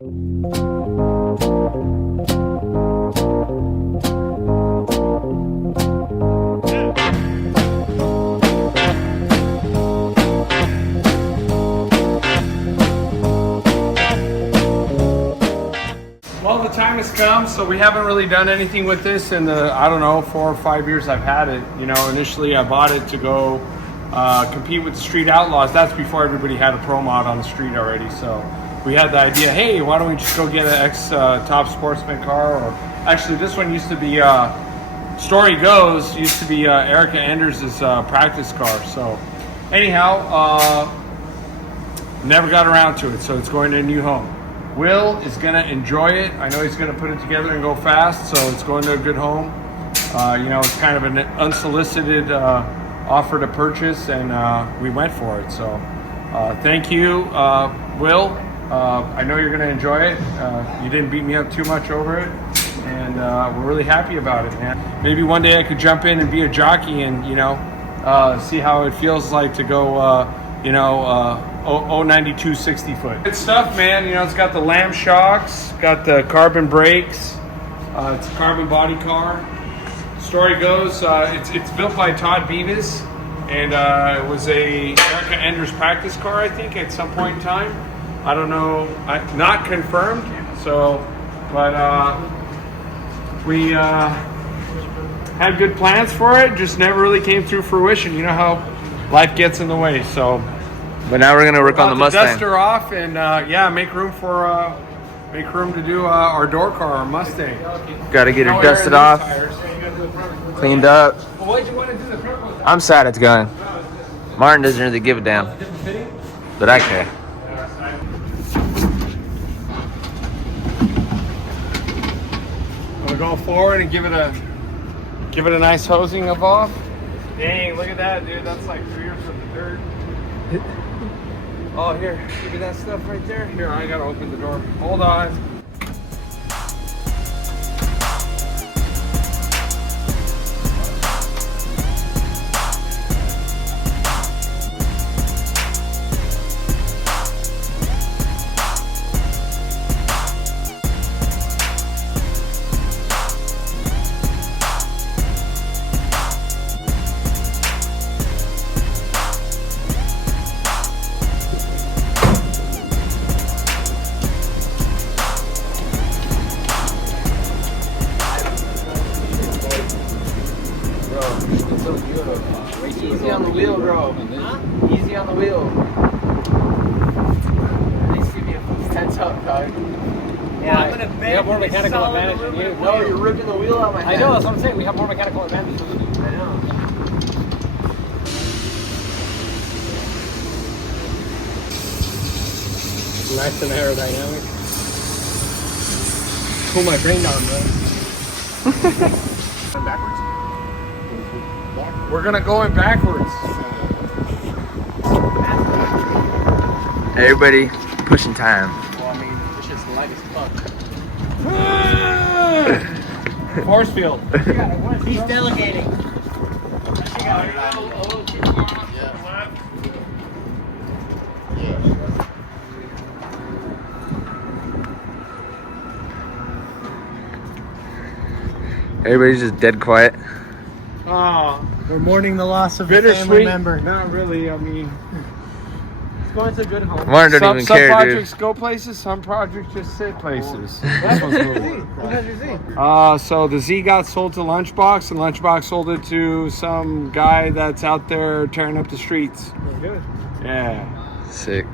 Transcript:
Well, the time has come, so we haven't really done anything with this in the, I don't know, 4 or 5 years I've had it. You know, initially I bought it to go compete with the Street Outlaws. That's before everybody had a pro mod on the street already. So we had the idea, hey, why don't we just go get an ex-top sportsman car? Or actually, this one used to be, story goes, used to be Erica Enders' practice car. So anyhow, never got around to it, so it's going to a new home. Will is going to enjoy it. I know he's going to put it together and go fast, so it's going to a good home. You know, it's kind of an unsolicited offer to purchase, and we went for it. So thank you, Will. I know you're going to enjoy it. You didn't beat me up too much over it, and we're really happy about it, man. Maybe one day I could jump in and be a jockey and, you know, see how it feels like to go, you know, 092 60 foot. Good stuff, man. You know, it's got the lamb shocks, got the carbon brakes. It's a carbon body car. Story goes, it's built by Todd Beavis, and it was a Erica Enders practice car, I think, at some point in time. I don't know, not confirmed. So, but we had good plans for it, just never really came through fruition. You know how life gets in the way. So. But now we're gonna work on the Mustang. Dust her off and yeah, make room to do our door car, our Mustang. Got to get her dusted off, cleaned up. Well, why'd you want to do the front one? I'm sad it's gone. Martin doesn't really give a damn, but I care. Wanna go forward and give it a nice hosing of off. Dang, look at that, dude. That's like 3 years of the dirt. Oh, here, give me that stuff right there. Here, I gotta open the door. Hold on. Easy on the wheel, bro. Huh? Easy on the wheel. At least give me a full tense up, dog. Yeah, I'm gonna bet we have more mechanical advantage than you. No, you're ripping the wheel out of my hand. I know, that's what I'm saying. We have more mechanical advantage than you. I know. Nice and aerodynamic. Cool my brain down, bro. I'm backwards. We're gonna go in backwards. Everybody pushing time. Well, I mean, this shit's light as fuck. Force field. He's delegating. Everybody's just dead quiet. Oh, We're mourning the loss of a bittersweet. family member. Not really. I mean, It's going to a good home. Martin don't some even care, projects dude. go places, some projects just sit places. This one's moving. Who has your Z? So the Z got sold to Lunchbox, and Lunchbox sold it to some guy that's out there tearing up the streets. Good. Yeah. Sick.